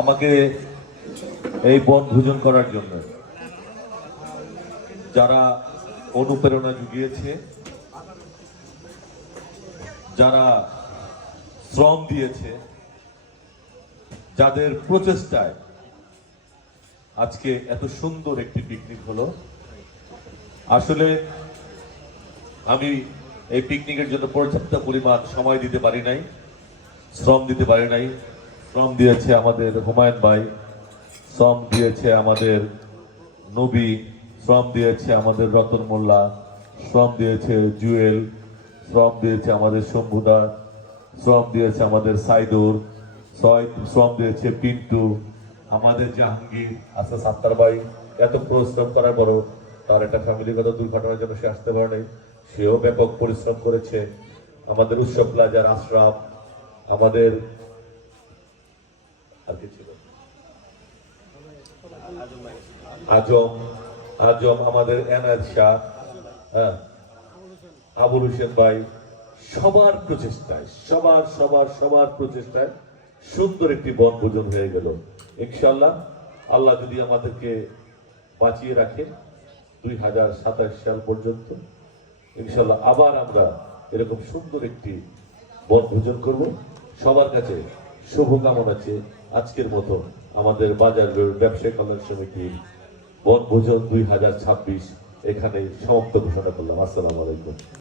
আমাকে এই বনভোজন করার জন্য যারা অনুপ্রেরণা জুগিয়েছে, যারা শ্রম দিয়েছে, যাদের প্রচেষ্টায় আজকে এত সুন্দর একটি পিকনিক হলো। আসলে আমি এই পিকনিকের জন্য পর্যাপ্ত পরিমাণ সময় দিতে পারি নাই, শ্রম দিতে পারি নাই। শ্রম দিয়েছে আমাদের হুমায়ুন ভাই, শ্রম দিয়েছে আমাদের নবী, শ্রম দিয়েছে আমাদের রতন মোল্লা, শ্রম দিয়েছে জুয়েল, শ্রম দিয়েছে আমাদের শম্ভুদা, শ্রম দিয়েছে আমাদের সাইদুর, শ্রম দিয়েছে পিন্টু, আমাদের জাহাঙ্গীর, আচ্ছা সাত্তার ভাই। এত পরিশ্রম করার পরও তার একটা ফ্যামিলিগত দুর্ঘটনার জন্য সে আসতে পারে নাই, সেও ব্যাপক পরিশ্রম করেছে। আমাদের উৎসব প্লাজার আশরাফ, আমাদের আর কি ছিল আজম, আমাদের এনায়েত শাহ, হ্যাঁ, আবুল হোসেন ভাই, সবার প্রচেষ্টায় সবার প্রচেষ্টায় সুন্দর একটি বনভোজন হয়ে গেল। ইনশাআল্লাহ আল্লাহ যদি আমাদেরকে বাঁচিয়ে রাখে 2027 সাল পর্যন্ত, ইনশাআল্লাহ আবার আমরা এরকম সুন্দর একটি বনভোজন করব। সবার কাছে শুভকামনা চেয়ে আজকের মতো আমাদের বাজার ব্যবসায়ী কল্যাণ সমিতির বনভোজন 2026 এখানে সমাপ্ত ঘোষণা করলাম। আসসালামু আলাইকুম।